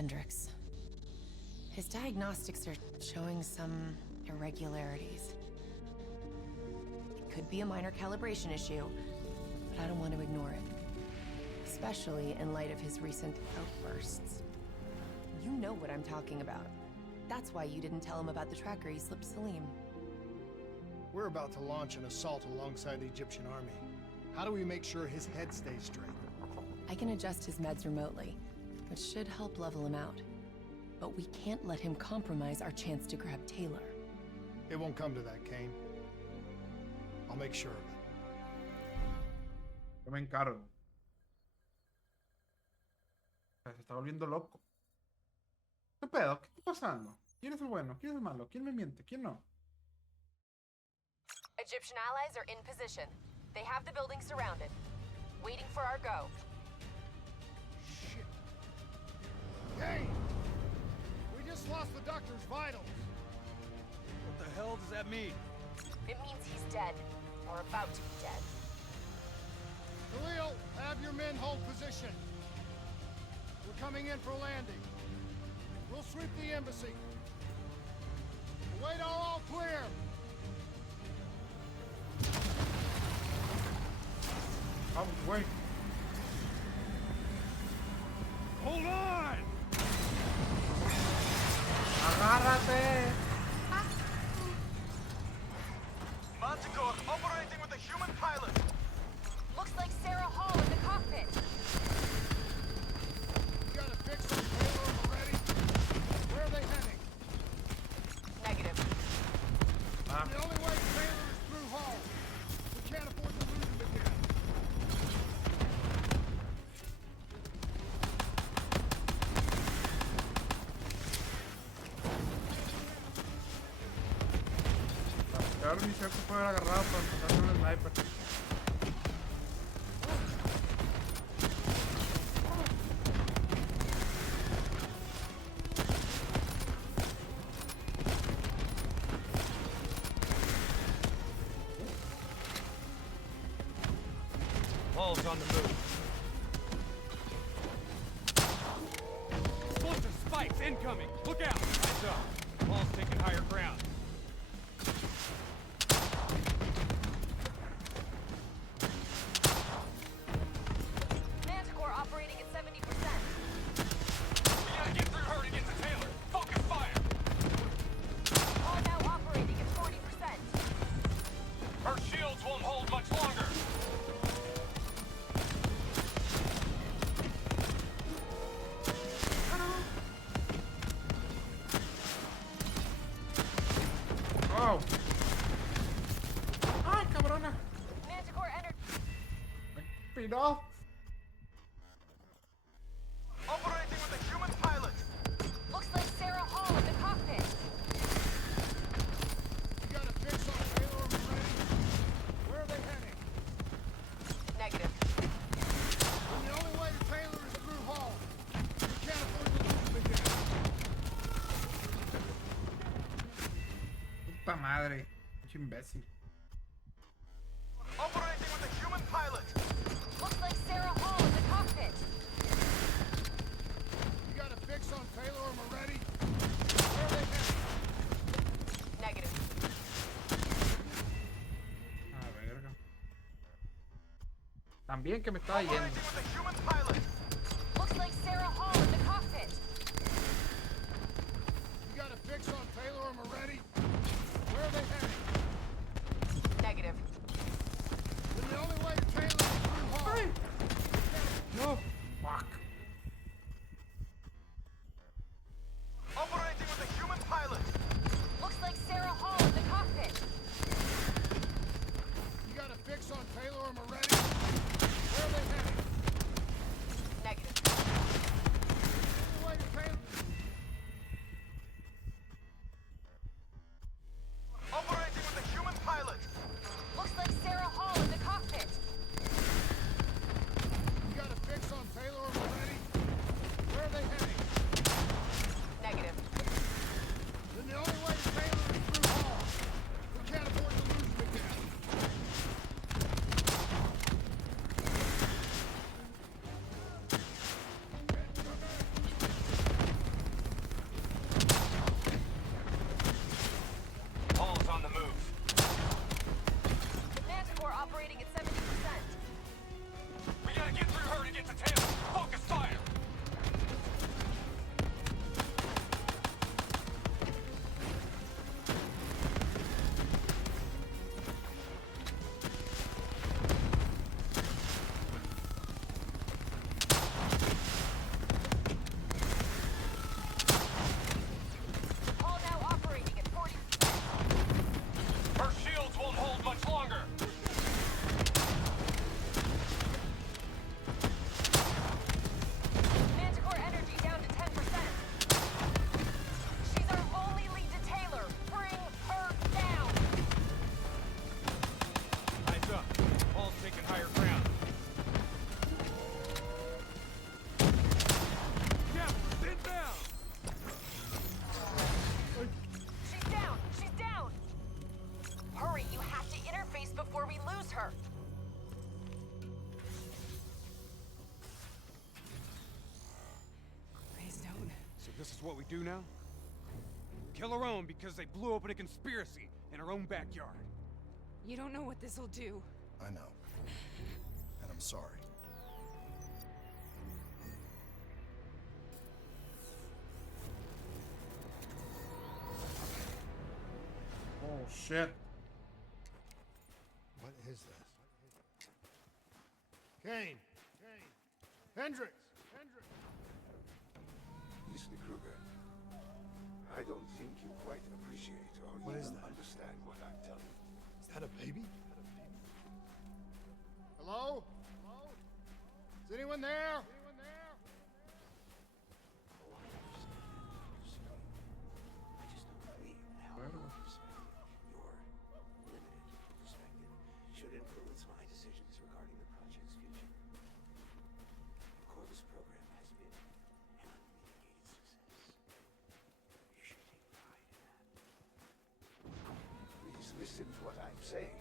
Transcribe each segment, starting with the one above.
Hendricks. His diagnostics are showing some irregularities. It could be a minor calibration issue, but I don't want to ignore it. Especially in light of his recent outbursts. You know what I'm talking about. That's why you didn't tell him about the tracker he slipped Salim. We're about to launch an assault alongside the Egyptian army. How do we make sure his head stays straight? I can adjust his meds remotely, which should help level him out. But we can't let him compromise our chance to grab Taylor. It won't come to that, Kane. I'll make sure of it. Yo me encargo. Se está volviendo loco. ¿Qué pedo? ¿Qué está pasando? ¿Quién es el bueno? ¿Quién es el malo? ¿Quién me miente? ¿Quién no? Egyptian allies are in position. They have the building surrounded. Waiting for our go. Shit. Kane! We just lost the doctor's vitals. What the hell does that mean? It means he's dead. Or about to be dead. Khalil, have your men hold position. We're coming in for landing. We'll sweep the embassy. Wait till all clear. Oh, wait. Hold on! Agárrate. Manticore operating with a human pilot. Looks like Sarah Hall in the cockpit. You got a fix on Taylor and Moretti? Where are they heading? Negative. The only way Taylor is through Hall. We can't afford to lose him again. Claro, ni se puede haber agarrado para sacarle un sniper. Hall's on the move. Explosive spikes incoming! Look out! Heads up. Hall's taking higher ground. Manticore operating at 70%. We gotta get through her to get to Taylor. Focus fire! Hall now operating at 40%. Her shields won't hold much longer. Oh. Ay, cabrona. Manticore entered. Me piró. Operating with a human pilot. Looks like Sarah Hall in the cockpit. You got a fix on Taylor and Moretti? Where are they heading? Negative. And the only way to Taylor is through Hall. We can't afford to lose him again. Puta madre. Pinche imbécil. Operating with a human pilot. Looks like Sarah Hall in the cockpit. You got a fix on Taylor and Moretti? Where are they heading? Negative. Ah, verga. También que me estaba yendo. Operating with a human pilot. Looks like Sarah Hall in the cockpit. You got a fix on Taylor and Moretti? Where are they heading? Negative. And the only way to Taylor is through Hall. Ay. No. Fuck. Operating with a human pilot. Looks like Sarah Hall in the cockpit. You got a fix on Taylor and Moretti? Where are they heading? Negative. The only way to Taylor... Operating with a human pilot. Looks This is what we do now? Kill our own because they blew open a conspiracy in our own backyard. You don't know what this'll do. I know. And I'm sorry. Oh shit. What is this? Kane! Hendricks! Mr. Kruger, I don't think you quite appreciate or What is even that? understand what I'm telling you. Is that a baby? Hello? Is anyone there? I just don't believe how your limited perspective should influence my decisions regarding the project's future. The Corvus program has been an unmitigated success. You should take pride in that. Please listen to what I'm saying.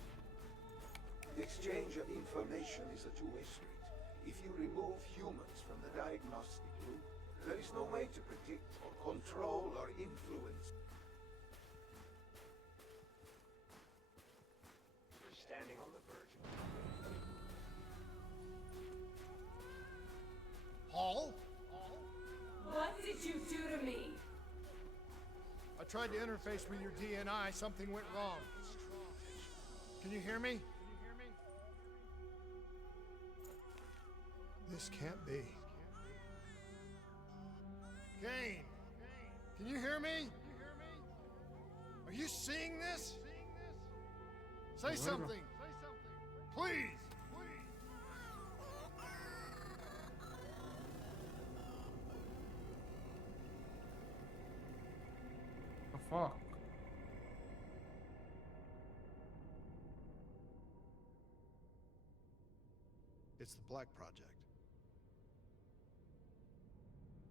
The exchange of information is a two-way street. If you remove humans from the diagnostic loop, there is no way to predict or control or influence. We're standing on the verge of... Paul? What did you do to me? I tried to interface with your DNI. Something went wrong. Can you hear me? This can't be. Kane! Can you hear me? Are you seeing this? Say something! Please! The fuck? It's the Black Project.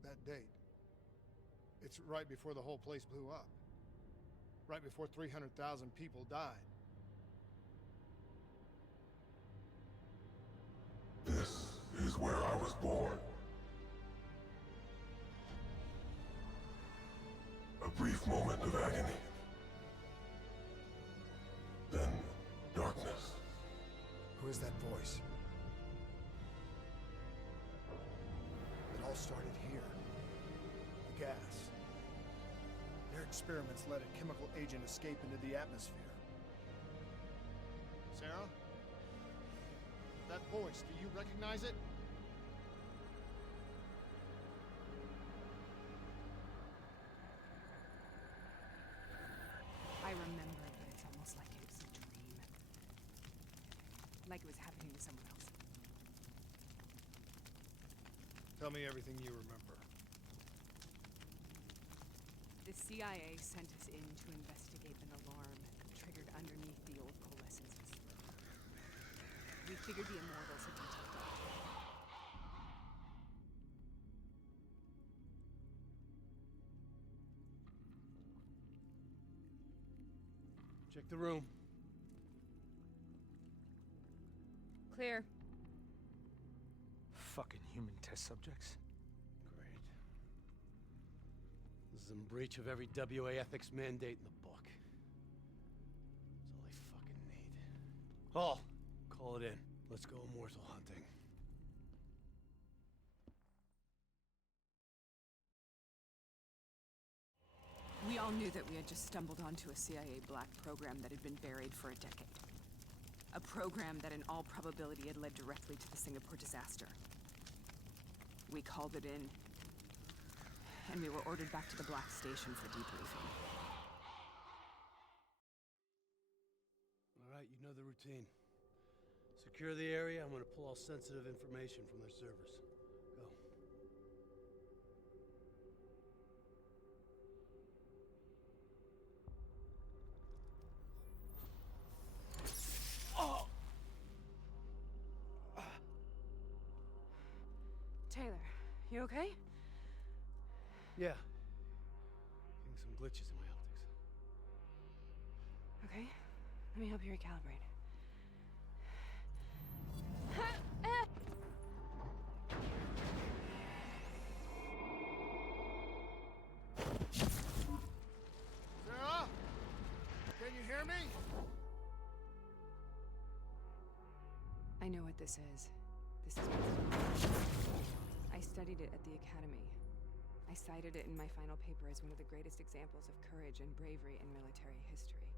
That date. It's right before the whole place blew up. Right before 300,000 people died. This is where I was born. A brief moment of agony. Then darkness. Who is that voice? It all started here. The gas. Their experiments let a chemical agent escape into the atmosphere. Sarah? That voice, do you recognize it? I remember, but it's almost like it was a dream. Like it was happening to someone else. Tell me everything you remember. The CIA sent us in to investigate an alarm triggered underneath the old coalescence facility. We figured the Immortals had been tipped off. Check the room. Clear. Fucking human test subjects. Great. This is in breach of every WA ethics mandate in the book. That's all I fucking need. Paul, call it in. Let's go immortal hunting. We all knew that we had just stumbled onto a CIA black program that had been buried for a decade. A program that in all probability had led directly to the Singapore disaster. We called it in, and we were ordered back to the Black Station for debriefing. All right, you know the routine. Secure the area. I'm gonna pull all sensitive information from their servers. Go. Taylor, you okay? Yeah. Getting some glitches in my optics. Okay, let me help you recalibrate. I know what this is. This is wisdom. I studied it at the Academy. I cited it in my final paper as one of the greatest examples of courage and bravery in military history.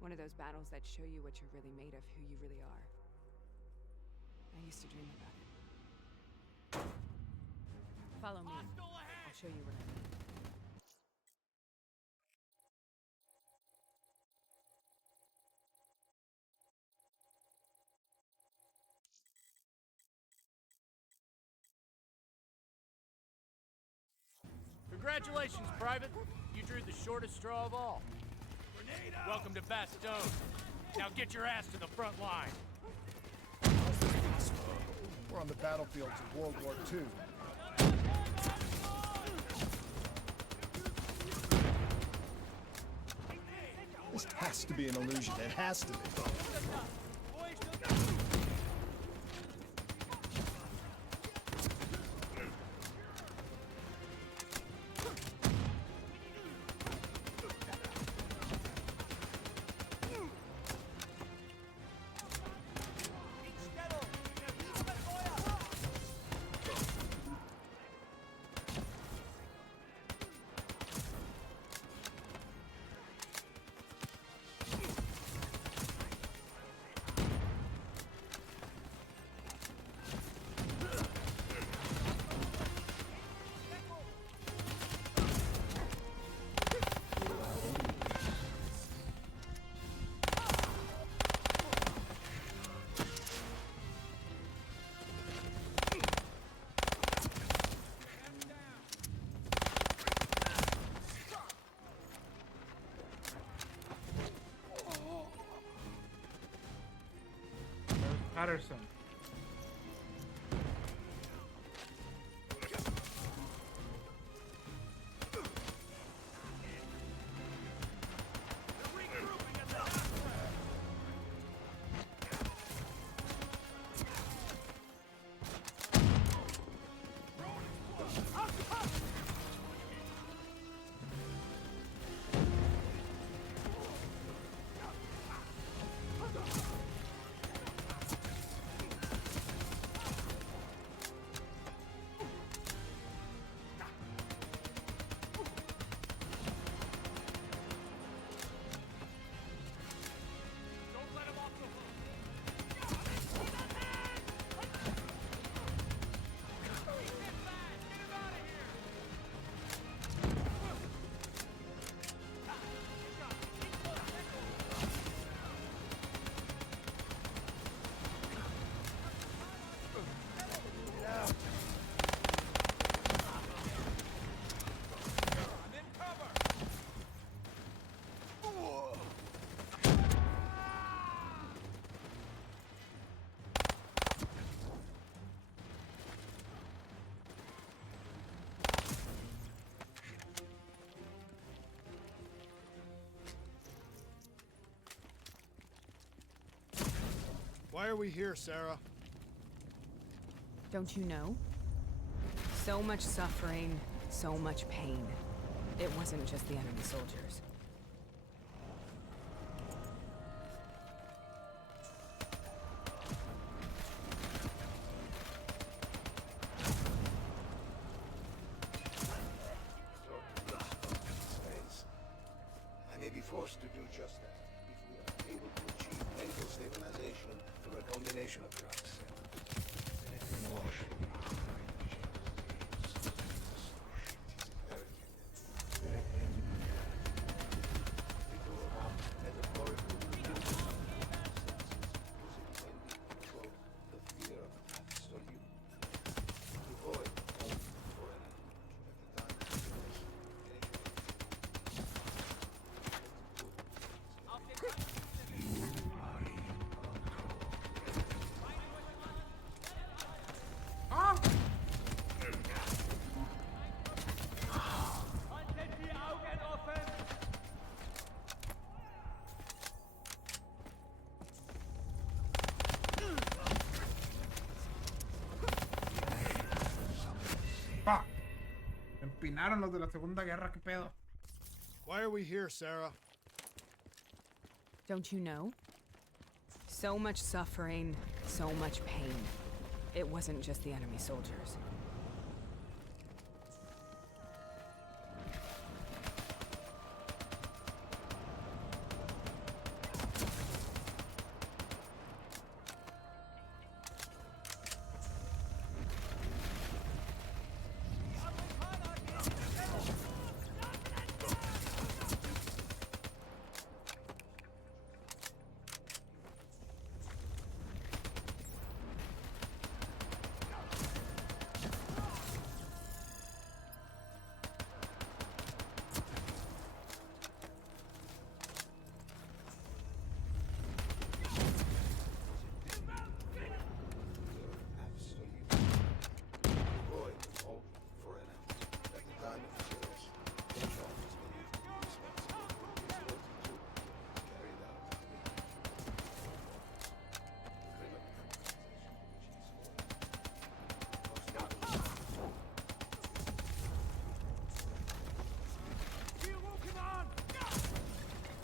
One of those battles that show you what you're really made of, who you really are. I used to dream about it. Follow me. I'll show you what I mean. Congratulations, Private. You drew the shortest straw of all. Welcome to Bastogne. Now get your ass to the front line. We're on the battlefields of World War II. This has to be an illusion. It has to be. Patterson. Why are we here, Sarah? Don't you know? So much suffering, so much pain. It wasn't just the enemy soldiers. I may be forced to do just that if we are able to achieve mental stabilization through a combination of drugs. ¡Pah! Me empinaron los de la Segunda Guerra, qué pedo. Why are we here, Sarah? Don't you know? So much suffering, so much pain. It wasn't just the enemy soldiers.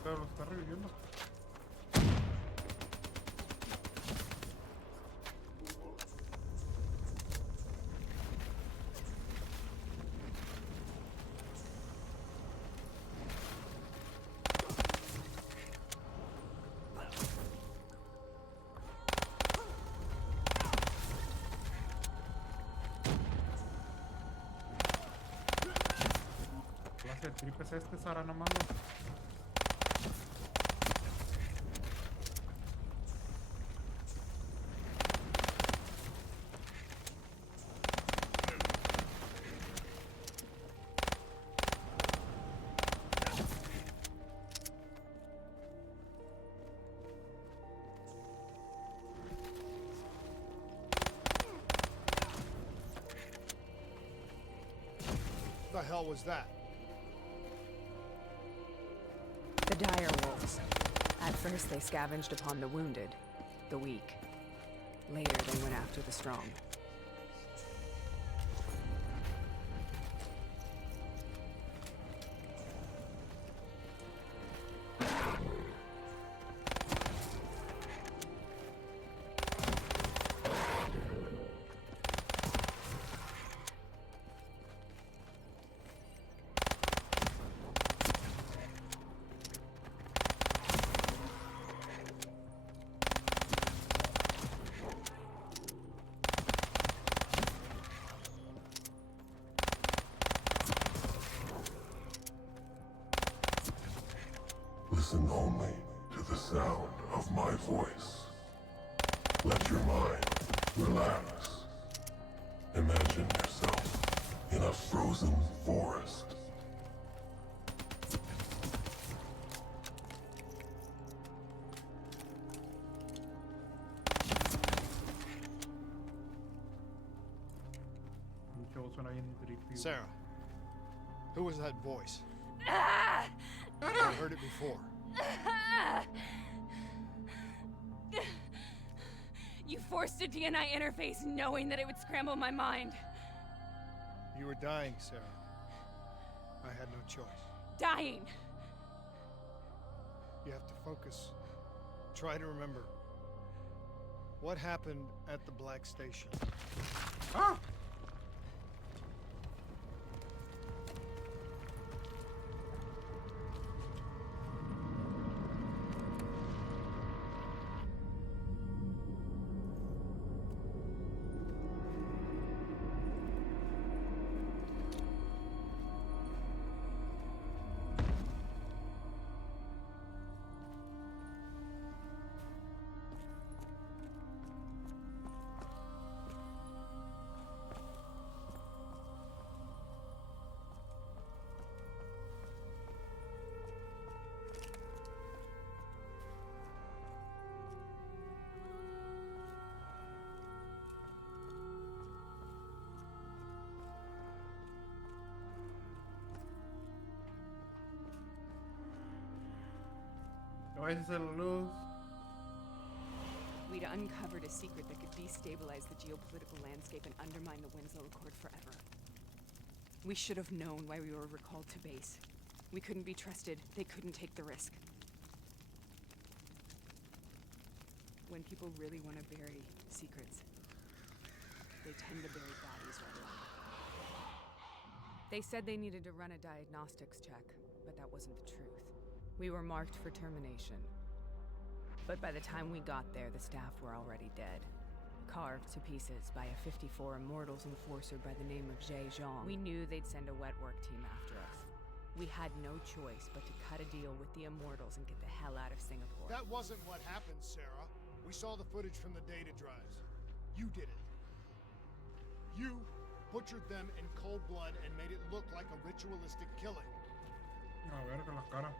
Pero lo está reviviendo. ¿Qué trip es este, Sara? No mames. What the hell was that? The dire wolves. At first they scavenged upon the wounded, the weak. Later they went after the strong. Listen only to the sound of my voice. Let your mind relax. Imagine yourself in a frozen forest. Sarah, who was that voice? I've heard it before. You forced a DNI interface knowing that it would scramble my mind. You were dying, Sarah. I had no choice. Dying. You have to focus. Try to remember. What happened at the Black Station? Ah! Why is there luz? We'd uncovered a secret that could destabilize the geopolitical landscape and undermine the Winslow Accord forever. We should have known why we were recalled to base. We couldn't be trusted. They couldn't take the risk. when people really want to bury secrets, they tend to bury bodies right away. They said they needed to run a diagnostics check, but that wasn't the truth. We were marked for termination. But by the time we got there, the staff were already dead. Carved to pieces by a 54 Immortals enforcer by the name of Jay Zhang. We knew they'd send a wet work team after us. We had no choice but to cut a deal with the Immortals and get the hell out of Singapore. That wasn't what happened, Sarah. We saw the footage from the data drives. You did it. You butchered them in cold blood and made it look like a ritualistic killing. A ver con las caras.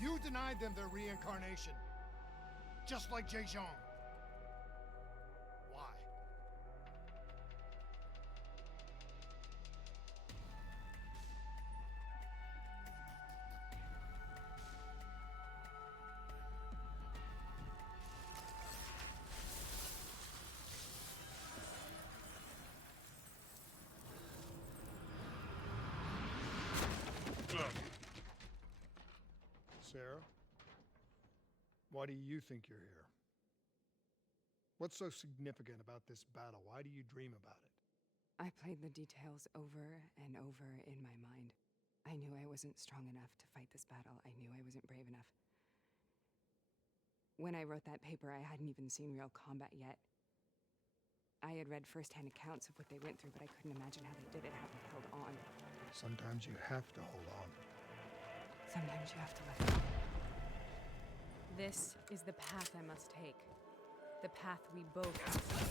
You denied them their reincarnation. Just like Jay Zhang. Why? Sarah? Why do you think you're here? What's so significant about this battle? Why do you dream about it? I played the details over and over in my mind. I knew I wasn't strong enough to fight this battle. I knew I wasn't brave enough. When I wrote that paper, I hadn't even seen real combat yet. I had read firsthand accounts of what they went through, but I couldn't imagine how they did it, how they held on. Sometimes you have to hold on. Sometimes you have to let go. This is the path I must take. The path we both must take.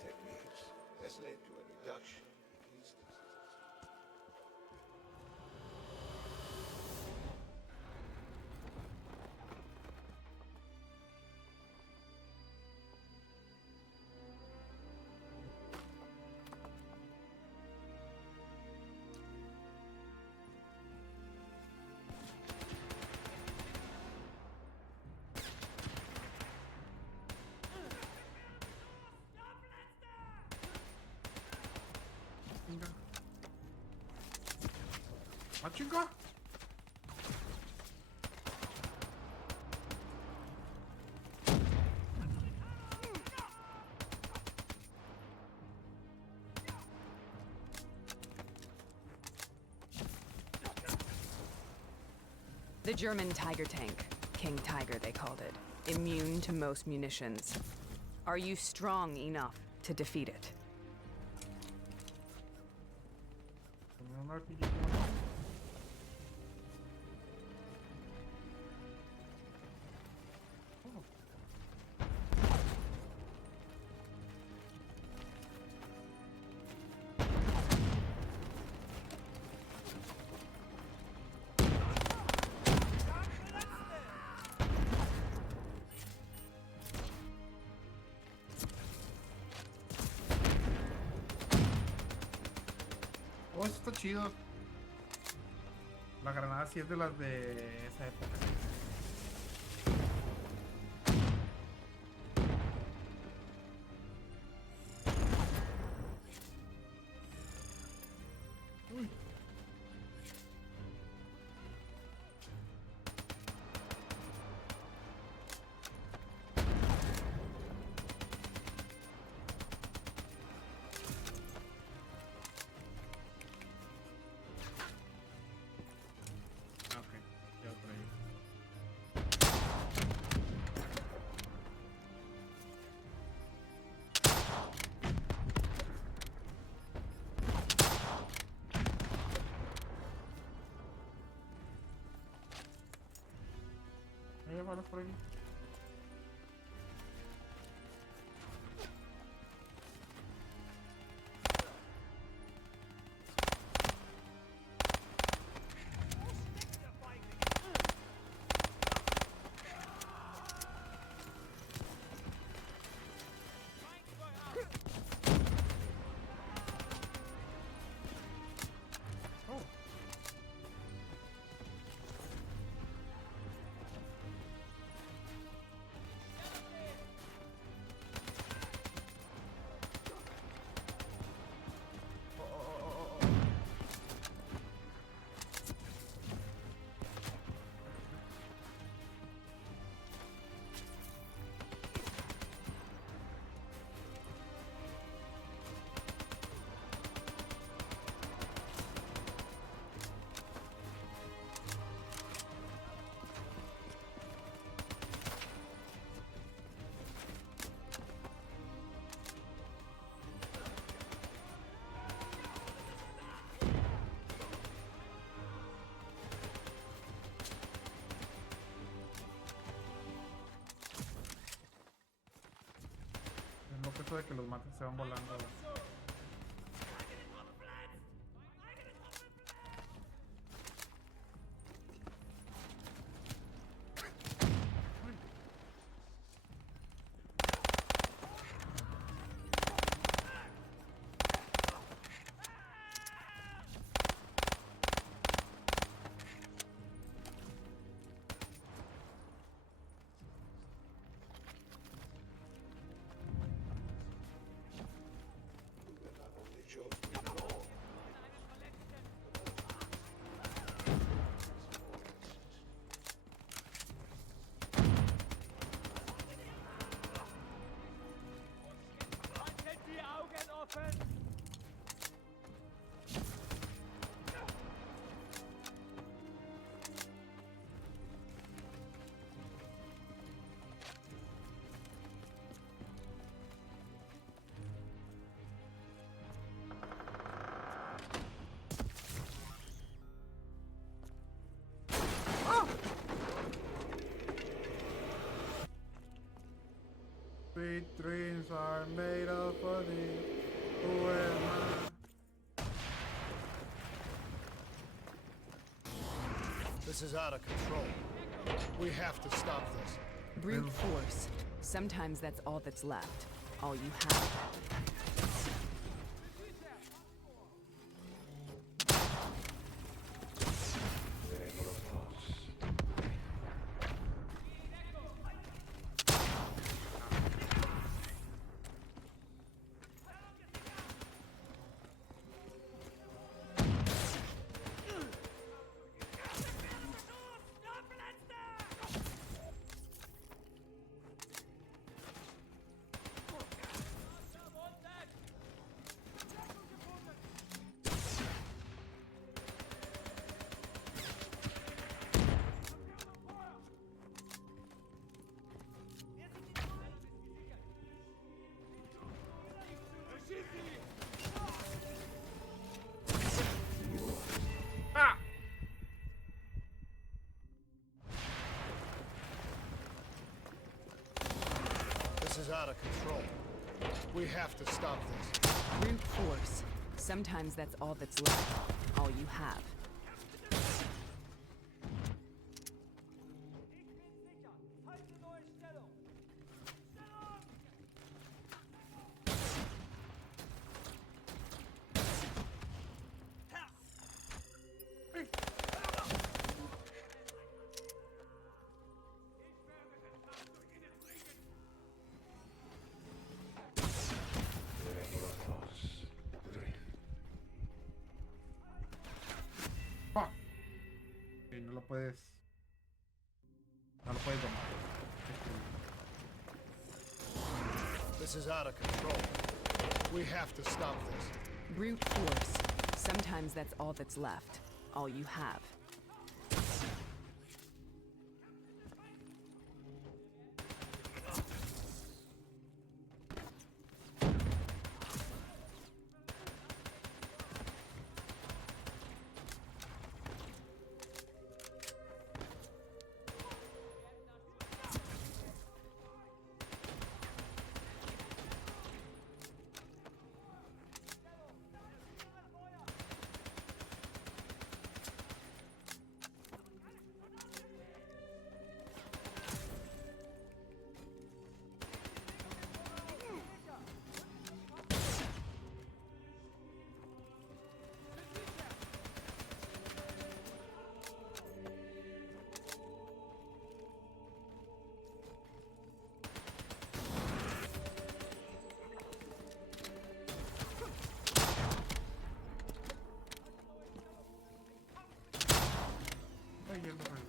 Techniques has led to a reduction in instances. Ah, chinga. The German Tiger tank. King Tiger, they called it. Immune to most munitions. Are you strong enough to defeat it? Un RPG como no. Oh, esto está chido. La granada sí es de las de esa época. Uy. Ok, ya por ahí. Hay balas por aquí. Oh. Es lo que eso de que los mates se van volando. Sweet dreams are made of honey. Who am I? This is out of control. We have to stop this. Brute force. Sometimes that's all that's left. All you have. This is out of control. We have to stop this. Brute force. Sometimes that's all that's left. All you have. Fuck. Ok, no lo puedes. No lo puedes tomar. This is out of control. We have to stop this. Brute force. Sometimes that's all that's left. All you have. Ay, ya lo reví.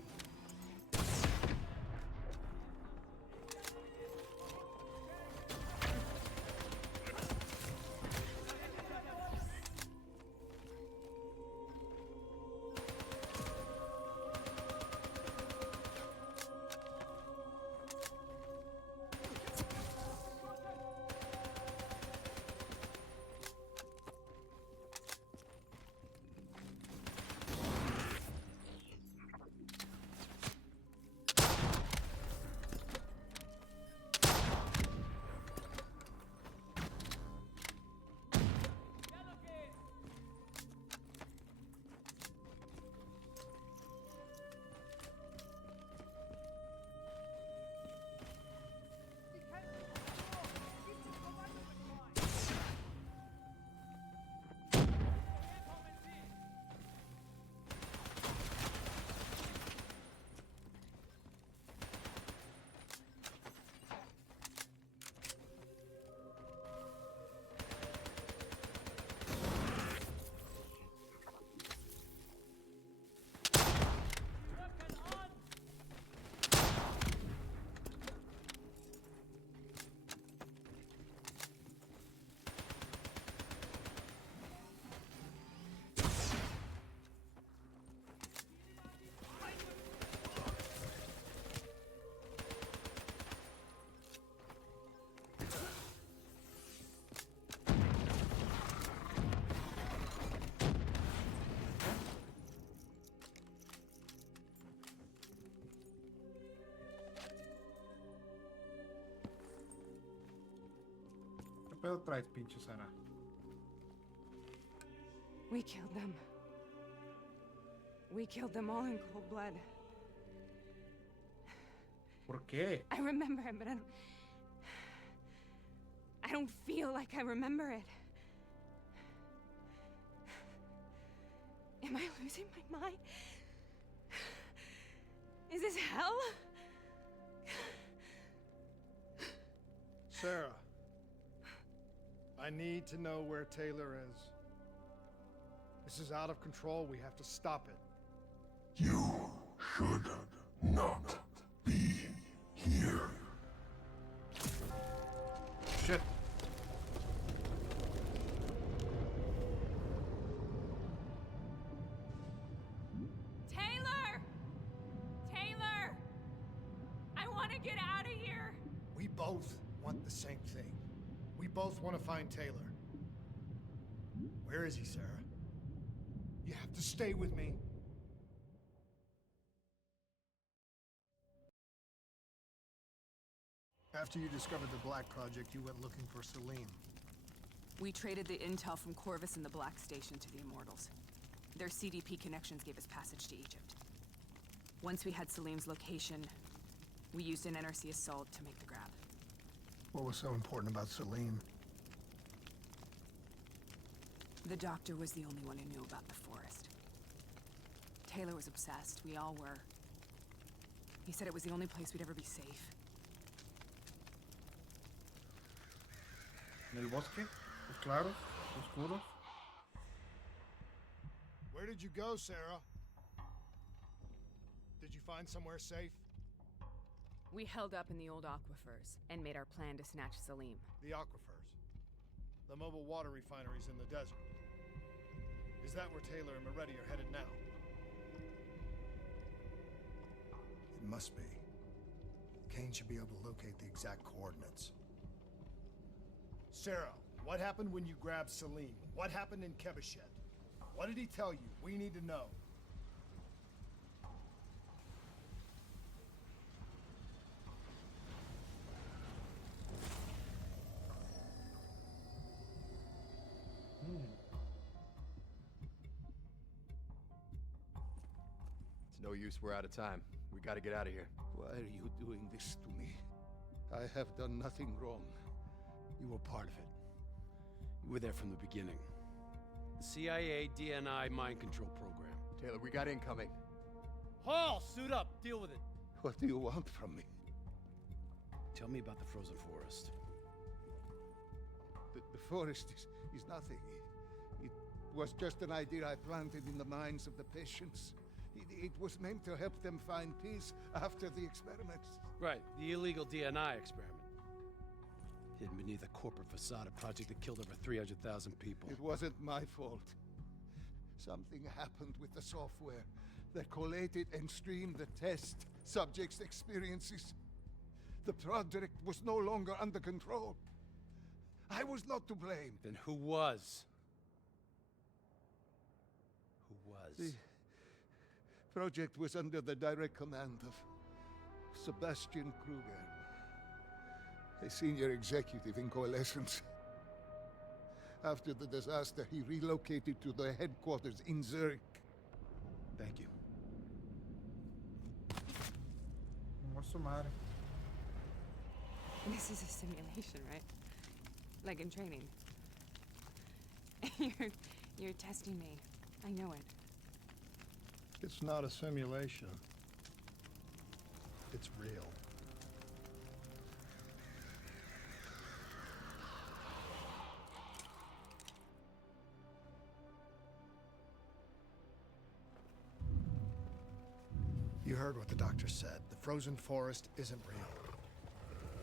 ¿Qué pedo traes, pinche Sara? We killed them. We killed them all in cold blood. ¿Por qué? I remember it, but I don't feel like I remember it. Am I losing my mind? Is this hell? Sarah, I need to know where Taylor is. This is out of control. We have to stop it. You should not be here. Shit. Taylor! Taylor! I want to get out of here! We both want the same thing. We both want to find Taylor. Where is he, Sarah? You have to stay with me. After you discovered the Black Project, you went looking for Salim. We traded the intel from Corvus and the Black Station to the Immortals. Their CDP connections gave us passage to Egypt. Once we had Salim's location, we used an NRC assault to make the grab. What was so important about Salim? The doctor was the only one who knew about the forest. Taylor was obsessed. We all were. He said it was the only place we'd ever be safe. En el bosque, los claros, oscuros. Where did you go, Sarah? Did you find somewhere safe? We held up in the old aquifers and made our plan to snatch Salim. The aquifers. The mobile water refineries in the desert. Is that where Taylor and Moretti are headed now? It must be. Kane should be able to locate the exact coordinates. Sarah, what happened when you grabbed Salim? What happened in Kebashet? What did he tell you? We need to know. It's no use, we're out of time. We gotta get out of here. Why are you doing this to me? I have done nothing wrong. You were part of it. You were there from the beginning. The CIA DNI mind control program. Taylor, we got incoming. Hall, suit up. Deal with it. What do you want from me? Tell me about the frozen forest. The forest is nothing. It was just an idea I planted in the minds of the patients. It was meant to help them find peace after the experiments. Right, the illegal DNI experiment. Hidden beneath a corporate facade, a project that killed over 300,000 people. It wasn't my fault. Something happened with the software that collated and streamed the test subjects' experiences. The project was no longer under control. I was not to blame. Then who was? Who was? The project was under the direct command of Sebastian Kruger, a senior executive in Coalescence. After the disaster, he relocated to the headquarters in Zurich. Thank you. Su madre. This is a simulation, right? Like in training. You're testing me. I know it. It's not a simulation. It's real. You heard what the doctor said. The frozen forest isn't real.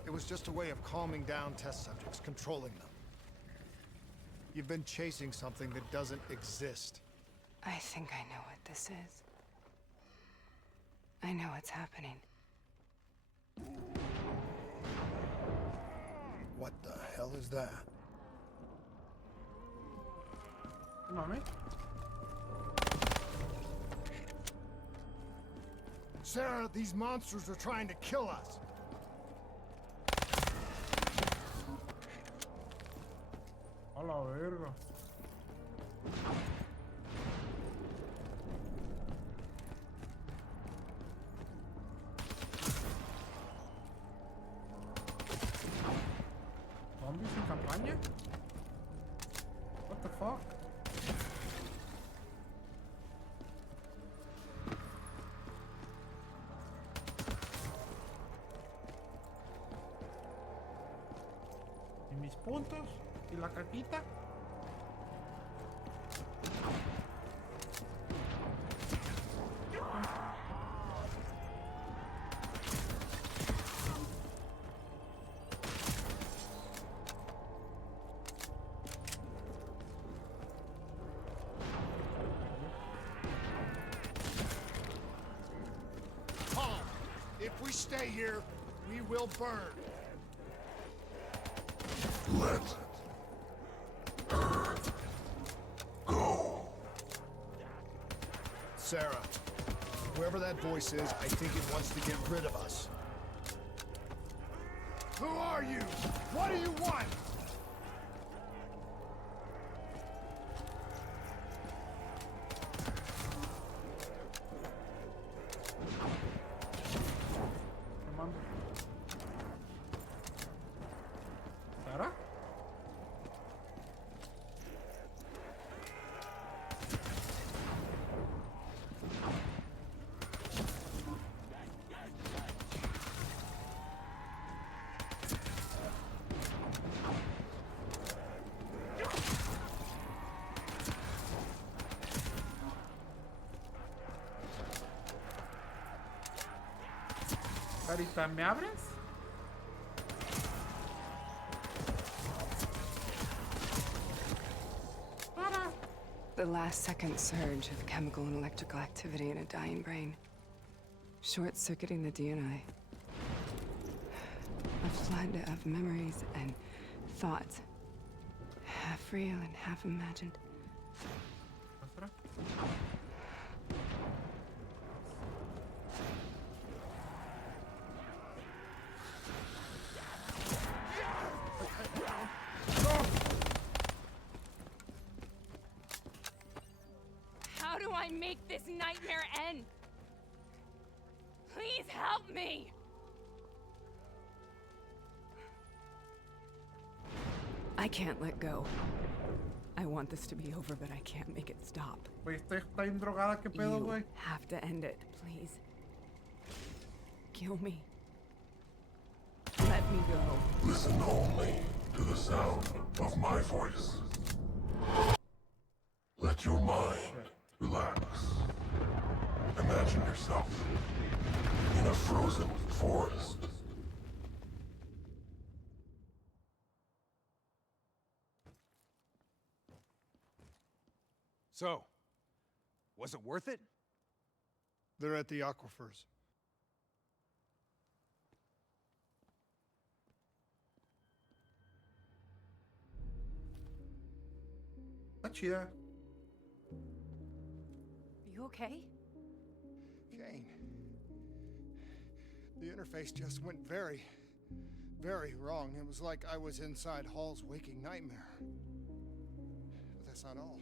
It was just a way of calming down test subjects, controlling them. You've been chasing something that doesn't exist. I think I know what this is. I know what's happening. What the hell is that? Mami. Sarah, these monsters are trying to kill us. A la verga. ¿Zombies en campaña? What the fuck? ¿Y mis puntos? ¿Y la caquita? Paul, if we stay here, we will burn. Let her go. Sarah, whoever that voice is, I think it wants to get rid of us. Who are you? What do you want? Comando. ¿Sara? Sarita, ¿me abres? The last second surge of chemical and electrical activity in a dying brain. Short-circuiting the DNA. A flood of memories and thoughts. Half real and half imagined. How do I make this nightmare end? Please help me! I can't let go. I want this to be over, but I can't make it stop. Güey, está bien drogada, ¿qué pedo, You güey? have to end it, please. Kill me. Let me go. Listen only to the sound of my voice. Let your mind relax. Imagine yourself in a frozen forest. So, was it worth it? They're at the aquifers. Está chida. You okay? Kane. The interface just went very, very wrong. It was like I was inside Hall's waking nightmare. But that's not all.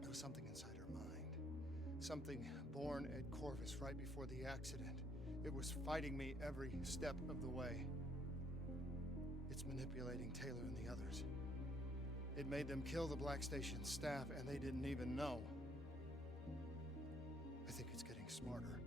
There was something inside her mind. Something born at Corvus right before the accident. It was fighting me every step of the way. It's manipulating Taylor and the others. It made them kill the Black Station staff, and they didn't even know. I think it's getting smarter.